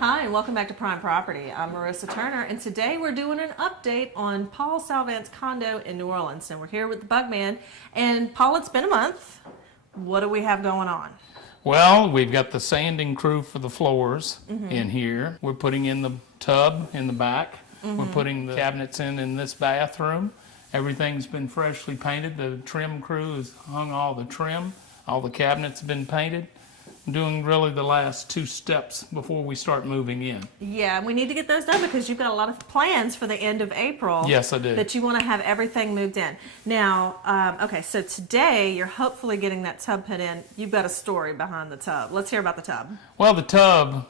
Hi, and welcome back to Prime Property. I'm Marissa Turner, and today we're doing an update on Paul Salvant's condo in New Orleans. And we're here with the Bugman. And Paul, it's been a month. What do we have going on? Well, we've got the sanding crew for the floors in here. We're putting in the tub in the back. We're putting the cabinets in this bathroom. Everything's been freshly painted. The trim crew has hung all the trim. All the cabinets have been painted. I'm doing really the last two steps before we start moving in. Yeah, we need to get those done because you've got a lot of plans for the end of April. Yes, I do. That you want to have everything moved in. Now, okay, so today you're hopefully getting that tub put in. You've got a story behind the tub. Let's hear about the tub. Well, the tub,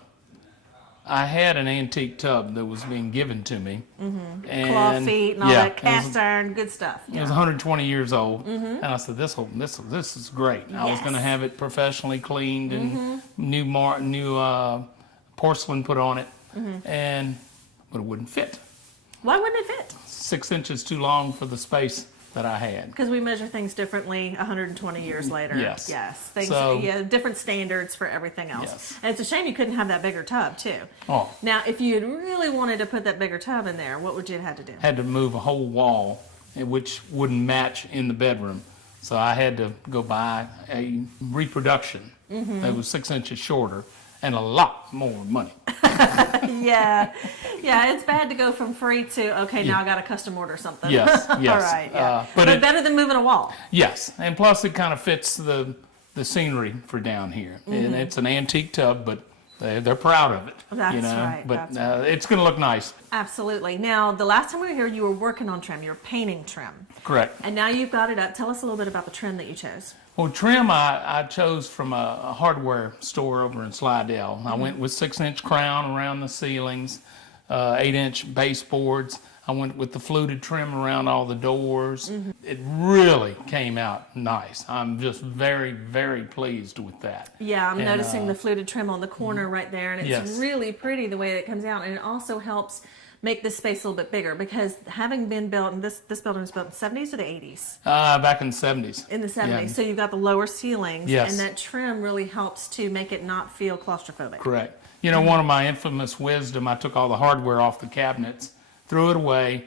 I had an antique tub that was being given to me. And Claw feet and all that cast iron, good stuff. It was 120 years old, and I said, "This is great." I was going to have it professionally cleaned and new porcelain put on it, but it wouldn't fit. Why wouldn't it fit? 6 inches too long for the space that I had. Because we measure things differently 120 years later. Yes. Things, different standards for everything else. Yes. And it's a shame you couldn't have that bigger tub, too. Oh. Now, if you had really wanted to put that bigger tub in there, what would you have had to do? Had to move a whole wall, which wouldn't match in the bedroom. So I had to go buy a reproduction that was 6 inches shorter and a lot more money. Yeah, it's bad to go from free to, okay, now I got to custom order something. Yes. All right, yeah. But better than moving a wall. Yes, and plus it kind of fits the scenery for down here. And it's an antique tub, but they're proud of it. That's right. But it's going to look nice. Absolutely. Now, the last time we were here, you were working on trim. You were painting trim. Correct. And now you've got it up. Tell us a little bit about the trim that you chose. Well, trim I chose from a hardware store over in Slidell. I went with 6-inch crown around the ceilings, 8-inch baseboards. I went with the fluted trim around all the doors. It really came out nice. I'm just very, very pleased with that. Yeah, I'm noticing the fluted trim on the corner right there, and it's really pretty the way it comes out, and it also helps make this space a little bit bigger because having been built, and this building was built in the 70s or the 80s? Back in the 70s. In the 70s. Yeah. So you've got the lower ceilings, yes, and that trim really helps to make it not feel claustrophobic. Correct. You know, one of my infamous wisdom, I took all the hardware off the cabinets, threw it away,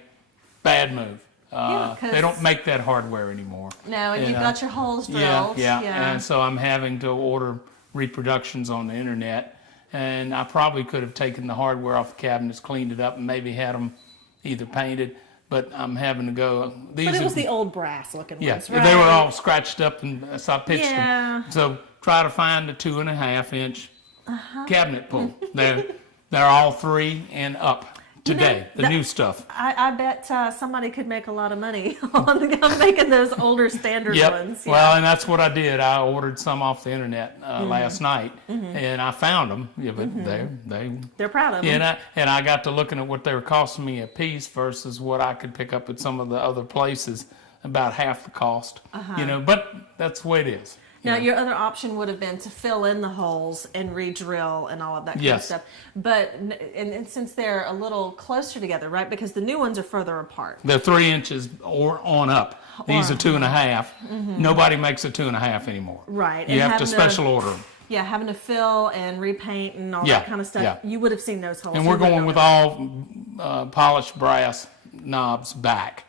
bad move. They don't make that hardware anymore. No, and you've got your holes drilled. Yeah, and so I'm having to order reproductions on the internet. And I probably could have taken the hardware off the cabinets, cleaned it up, and maybe had them either painted. But I'm having to go. But it was the old brass looking ones, right? They were all scratched up, and so I pitched them. So try to find a 2.5-inch cabinet pull. They're all 3 and up. Today, the new stuff. I bet somebody could make a lot of money on making those older standard ones. Yeah. Well, and that's what I did. I ordered some off the internet last night, and I found them. Yeah, but they're proud of them. And I got to looking at what they were costing me a piece versus what I could pick up at some of the other places, about half the cost. You know, but that's the way it is. Now, your other option would have been to fill in the holes and re-drill and all of that kind of stuff. But and since they're a little closer together, right? Because the new ones are further apart. They're 3 inches or on up. These are 2.5. Nobody makes a 2.5 anymore. Right. You have to special order them. Yeah, having to fill and repaint and all that kind of stuff. Yeah. You would have seen those holes. And we're going with all polished brass knobs back.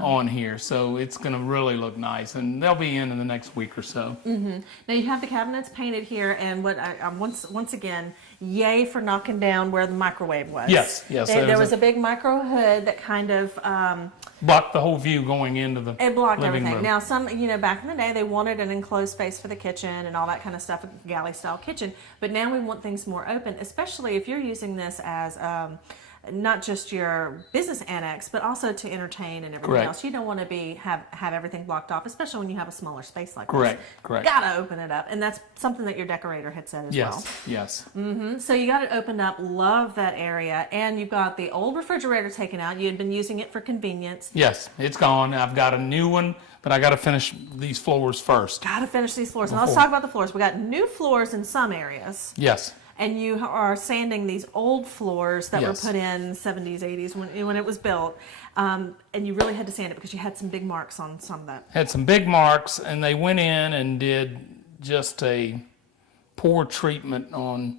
On here, so it's going to really look nice, and they'll be in the next week or so. Now you have the cabinets painted here, and what once again, yay for knocking down where the microwave was. Yes. There was a big micro hood that kind of blocked the whole view going into the It blocked living everything. room. Now, back in the day, they wanted an enclosed space for the kitchen and all that kind of stuff, a galley-style kitchen. But now we want things more open, especially if you're using this as not just your business annex, but also to entertain and everything else. You don't want to have everything blocked off, especially when you have a smaller space like this. Correct. Got to open it up, and that's something that your decorator had said as well. Yes. So you got it opened up. Love that area, and you've got the old refrigerator taken out. You had been using it for convenience. Yes, it's gone. I've got a new one, but I got to finish these floors first. Got to finish these floors. Now let's talk about the floors. We got new floors in some areas. Yes. And you are sanding these old floors that were put in 70s, 80s when it was built. And you really had to sand it because you had some big marks on some of that. Had some big marks, and they went in and did just a poor treatment on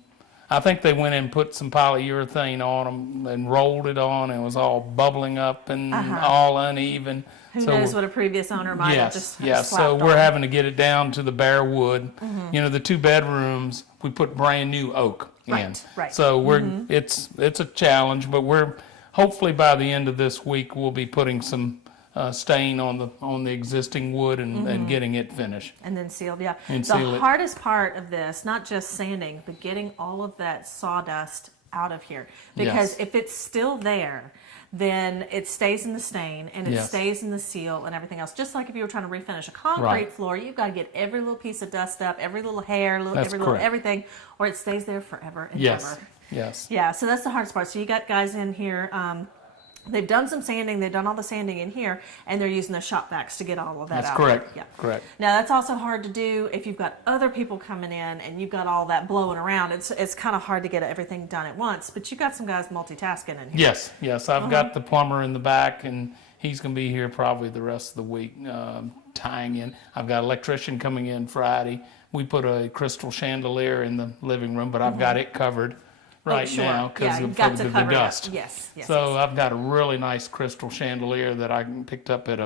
I think they went in and put some polyurethane on them and rolled it on, and it was all bubbling up and all uneven. Who knows what a previous owner might have just Yes. So slapped we're on. having to get it down to the bare wood. You know, the 2 bedrooms, we put brand new oak in. Right. So we're it's a challenge, but we're hopefully by the end of this week we'll be putting some stain on the existing wood and getting it finished. And then sealed, yeah. And the seal it. hardest part of this, not just sanding, but getting all of that sawdust out of here. Because if it's still there, then it stays in the stain and it stays in the seal and everything else. Just like if you were trying to refinish a concrete floor, you've got to get every little piece of dust up, every little hair, every little everything, or it stays there forever and ever. Yes. Yeah, so that's the hardest part. So you got guys in here, they've done some sanding, they've done all the sanding in here, and they're using the shop vacs to get all of that out. That's correct. Yeah. Correct. Now that's also hard to do if you've got other people coming in and you've got all that blowing around. It's kind of hard to get everything done at once, but you've got some guys multitasking in here. Yes. I've got the plumber in the back, and he's going to be here probably the rest of the week tying in. I've got an electrician coming in Friday. We put a crystal chandelier in the living room, but I've got it covered right now because of the dust. Yes. So I've got a really nice crystal chandelier that I picked up at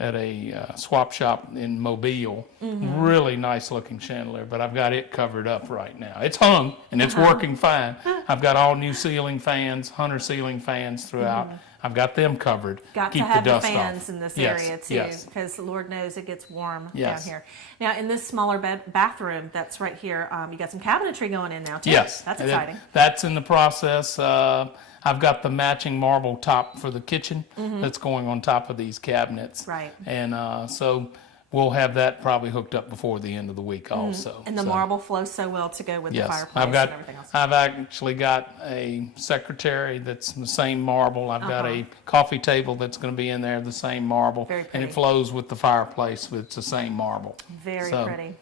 a swap shop in Mobile. Really nice looking chandelier, but I've got it covered up right now. It's hung and it's working fine. I've got all new ceiling fans, Hunter ceiling fans throughout. I've got them covered. Got Keep to have the dust fans off. in this area too, because Lord knows it gets warm down Yes. here. Now in this smaller bathroom that's right here, you got some cabinetry going in now too. Yes. That's exciting. That's in the process. I've got the matching marble top for the kitchen that's going on top of these cabinets. Right. And so we'll have that probably hooked up before the end of the week also. And the marble flows so well to go with the fireplace and everything else. I've actually got a secretary that's the same marble. I've got a coffee table that's going to be in there, the same marble. Very and it pretty. flows with the fireplace, but it's the same marble. Very pretty.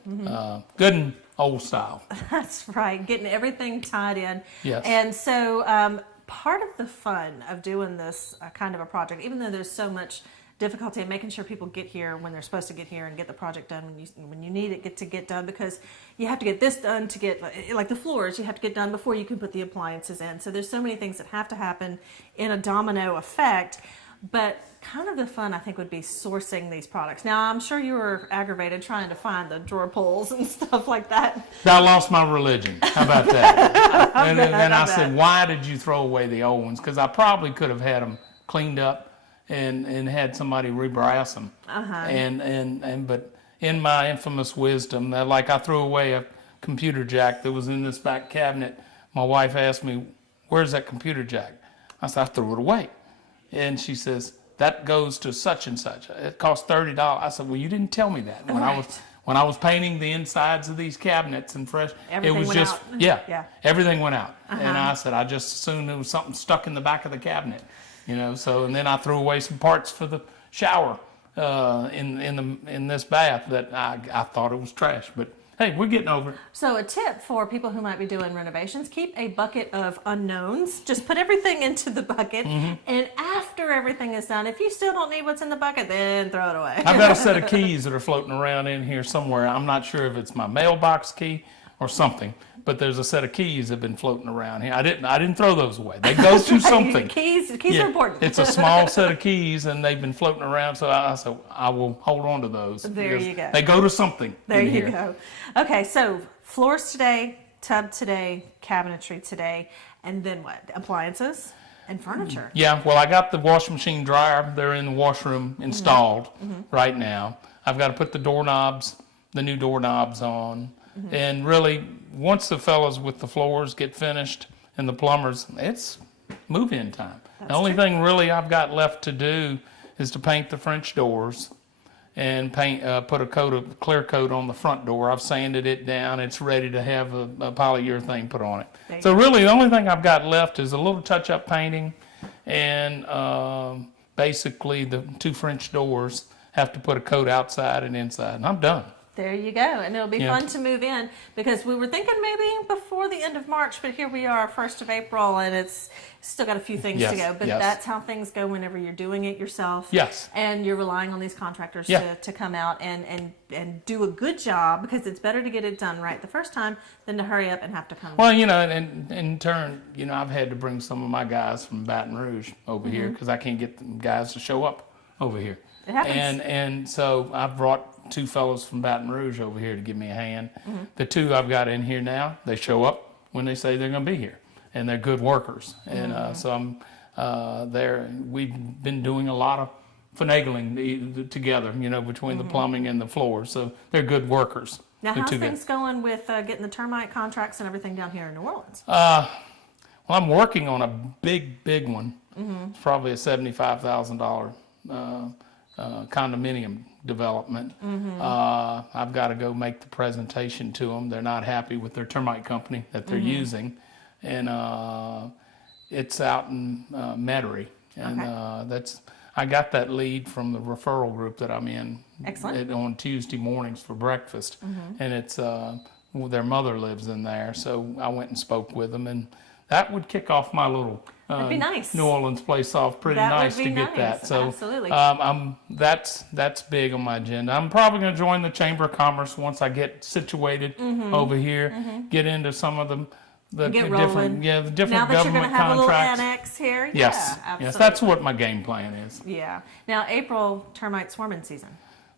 Good and old style. That's right. Getting everything tied in. Yes. And so part of the fun of doing this kind of a project, even though there's so much difficulty in making sure people get here when they're supposed to get here and get the project done when you need it get done, because you have to get this done to get, like the floors, you have to get done before you can put the appliances in. So there's so many things that have to happen in a domino effect. But kind of the fun, I think, would be sourcing these products. Now, I'm sure you were aggravated trying to find the drawer pulls and stuff like that. I lost my religion. How about that? and then I said, why did you throw away the old ones? Because I probably could have had them cleaned up and had somebody rebrass them. But in my infamous wisdom, like I threw away a computer jack that was in this back cabinet. My wife asked me, where's that computer jack? I said, I threw it away. And she says, that goes to such and such. It costs $30. I said, well, you didn't tell me that. When I was painting the insides of these cabinets and Everything it was went just, out. everything went out. And I said, I just assumed there was something stuck in the back of the cabinet. And then I threw away some parts for the shower in this bath that I thought it was trash. But hey, we're getting over it. So a tip for people who might be doing renovations, keep a bucket of unknowns. Just put everything into the bucket, and after everything is done, if you still don't need what's in the bucket, then throw it away. I've got a set of keys that are floating around in here somewhere. I'm not sure if it's my mailbox key or something, but there's a set of keys that have been floating around here. I didn't throw those away. They go to something. Keys are important. It's a small set of keys, and they've been floating around, so I said I will hold on to those. There you go. They go to something. There you go. Okay, so floors today, tub today, cabinetry today, and then what? Appliances and furniture. Yeah, well, I got the washing machine dryer. They're in the washroom installed right now. I've got to put the new doorknobs on. And really, once the fellows with the floors get finished and the plumbers, it's move-in time. The only thing really I've got left to do is to paint the French doors and put a clear coat on the front door. I've sanded it down. It's ready to have a polyurethane put on it. So really, the only thing I've got left is a little touch-up painting, and basically the 2 French doors have to put a coat outside and inside, and I'm done. There you go. And it'll be fun to move in because we were thinking maybe before the end of March, but here we are, 1st of April, and it's still got a few things to go. But that's how things go whenever you're doing it yourself. Yes. And you're relying on these contractors to come out and do a good job, because it's better to get it done right the first time than to hurry up and have to come. Well, you know, and in turn, you know, I've had to bring some of my guys from Baton Rouge over here because I can't get the guys to show up over here. It happens. And so I've brought 2 fellows from Baton Rouge over here to give me a hand. The 2 I've got in here now, they show up when they say they're going to be here, and they're good workers. And so I'm there. We've been doing a lot of finagling together, you know, between the plumbing and the floors. So they're good workers. Now, how's things going with getting the termite contracts and everything down here in New Orleans? Well, I'm working on a big one. It's probably a $75,000 condominium development. I've got to go make the presentation to them. They're not happy with their termite company that they're using, and it's out in Metairie, and I got that lead from the referral group that I'm in. Excellent. On Tuesday mornings for breakfast, and it's their mother lives in there, so I went and spoke with them, and that would kick off my little That'd be nice. New Orleans place off pretty nice to get that. So absolutely. That's big on my agenda. I'm probably going to join the Chamber of Commerce once I get situated over here, get into some of the different government now that contracts. you're going to have a little annex here. Yes, absolutely. yes, that's what my game plan is. Yeah. Now, April, termite swarming season.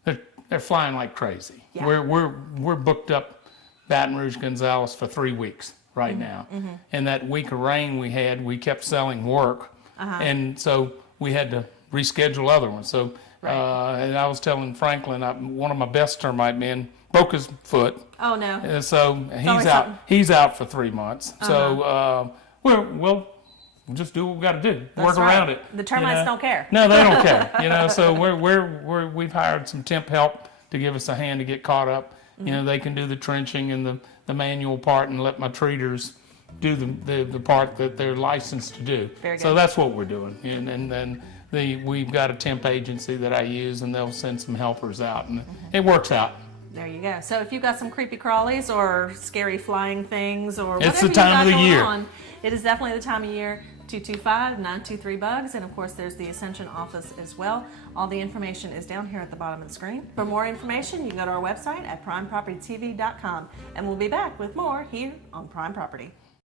They're flying like crazy. Yeah. We're booked up Baton Rouge, Gonzales for 3 weeks right now. And that week of rain we had, we kept selling work, and so we had to reschedule other ones. So and I was telling Franklin, one of my best termite men broke his foot. Oh no! And so he's out for 3 months. So we'll just do what we got to do. Work around it. The termites don't care. No, they don't care. You know, so we've hired some temp help to give us a hand to get caught up. You know, they can do the trenching and the manual part, and let my treaters do the part that they're licensed to do. Very good. So that's what we're doing. And then we've got a temp agency that I use, and they'll send some helpers out, and it works out. There you go. So if you've got some creepy crawlies or scary flying things or whatever it's the time you've got of the year. on, it is definitely the time of year. 225-923-BUGS, and of course there's the Ascension office as well. All the information is down here at the bottom of the screen. For more information, you can go to our website at primepropertytv.com, and we'll be back with more here on Prime Property.